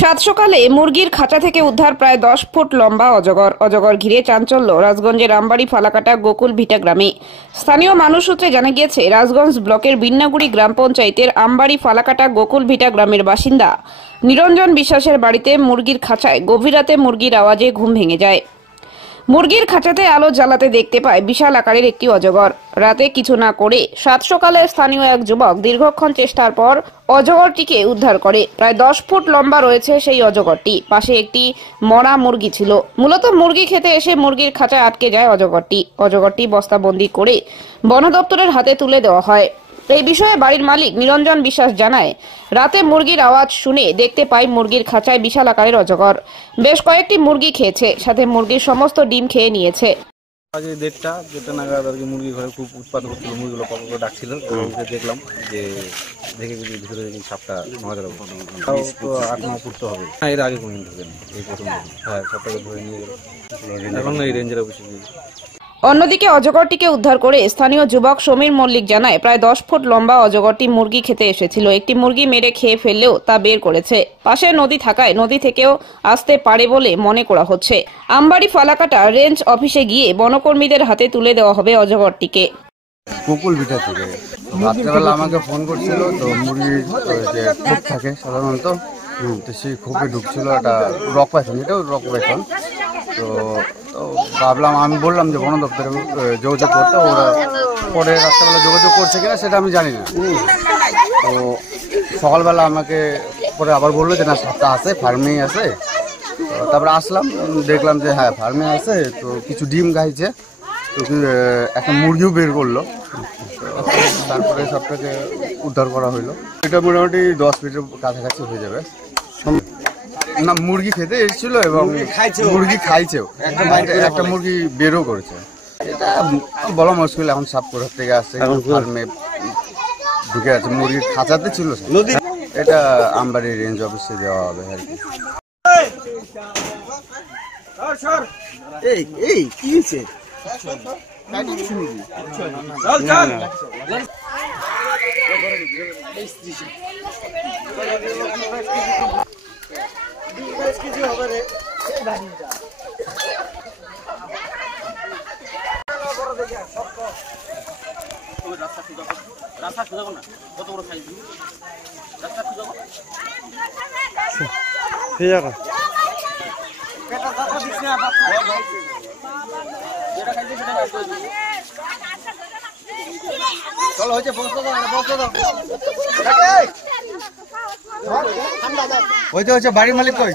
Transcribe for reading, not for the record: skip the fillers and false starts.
সাত সকালে মুরগির খাঁচা থেকে উদ্ধার প্রায় 10 ফুট লম্বা অজগর। অজগর ঘিরে চাঞ্চল্য রাজগঞ্জের আমবাড়ি ফালাকাটা গোকুল ভিটা গ্রামে। স্থানীয় মানুষ সূত্রে জানা গিয়েছে, রাজগঞ্জ ব্লকের বিন্নাগুড়ি গ্রাম পঞ্চায়েতের আমবাড়ি ফালাকাটা গোকুল ভিটা গ্রামের বাসিন্দা নিরঞ্জন বিশ্বাসের বাড়িতে মুরগির খাঁচায় গভীর রাতে মুরগির আওয়াজে ঘুম ভেঙে যায়। মুরগির খাঁচাতে আলো জ্বালাতে দেখতে পায় বিশাল আকারের একটি অজগর। রাতে কিছু না করে সাত সকালে স্থানীয় এক যুবক দীর্ঘক্ষণ চেষ্টার পর অজগরটিকে উদ্ধার করে। প্রায় 10 ফুট লম্বা রয়েছে সেই অজগরটি। পাশে একটি মরা মুরগি ছিল। মূলত মুরগি খেতে এসে মুরগির খাঁচায় আটকে যায় অজগরটি বস্তাবন্দি করে বন দপ্তরের হাতে তুলে দেওয়া হয়। এই বিষয়ে বাড়ির মালিক নিরঞ্জন বিশ্বাস জানায়, রাতে মুরগির আওয়াজ শুনে দেখতে পাই মুরগির খাঁচায় বিশাল আকারের অজগর। বেশ কয়েকটি মুরগি খেয়েছে, সাথে মুরগির সমস্ত ডিম খেয়ে নিয়েছে। আগে দেড়টা নাগাদ আর কি মুরগি ঘরে খুব উৎপাত হচ্ছিল, মুরগিগুলো পকপকে ডাকছিল। দেখলাম যে দেখে ভিতরে সাপটা নজর 8-9 ফুট তো হবে। এর আগে কোনদিন ঢুকেন, এই প্রথম। হ্যাঁ, সাপটাকে ধরে নিয়ে গেল এবং এই রেঞ্জের অফিসে গিয়ে। অন্যদিকে অজগরটিকে উদ্ধার করে স্থানীয় যুবক সমীর মল্লিক জানায়, প্রায় 10 ফুট লম্বা অজগরটি মুরগি খেতে এসেছিল। একটি মুরগি মেরে খেয়ে ফেললেও তা বের করেছে। পাশে নদী থাকায় নদী থেকেও আসতে পারে বলে মনে করা হচ্ছে। আমবাড়ি ফালাকাটা রেঞ্জ অফিসে গিয়ে বনকর্মীদের হাতে তুলে দেওয়া হবে অজগরটিকে। গোকুল ভিটা থেকে রাত্রেবেলা আমাকে ফোন করছিল, তো মুরগির যে খোপ থাকে সাধারণত, তো সেই খোপে ঢুকছিল একটা রক পাইথন, এটাও রক পাইথন। তো ভাবলাম, আমি বললাম যে বন দপ্তরে যোগাযোগ করতে, ওরা পরে রাত্রেবেলা যোগাযোগ করছে কিনা সেটা আমি জানি না। তো সকালবেলা আমাকে পরে আবার বললো যে না, সাপটা আছে, ফার্মেই আছে। তারপরে আসলাম, দেখলাম যে হ্যাঁ ফার্মে আছে। তো কিছু ডিম খাইছে, তো একটা মুরগিও বের করলো। তারপরে সবটাকে উদ্ধার করা হইলো। এটা মোটামুটি 10 ফিটের কাছাকাছি হয়ে যাবে। না, মুরগি খেতে এসেছিল এবং মুরগি খাইছেও, একটা মুরগি বেরও করেছে। এটা বলা মুশকিল, এখন সাপ কোথা থেকে আসছে, ফার্মে ঢুকে আছে, মুরগির খাঁচাতে ছিল। এটা আমবাড়ি রেঞ্জ অফিসে দেওয়া হবে আর কি। কি হয়েছে? চলো হয়েছে, হয়েছে বাড়ির মালিক কই?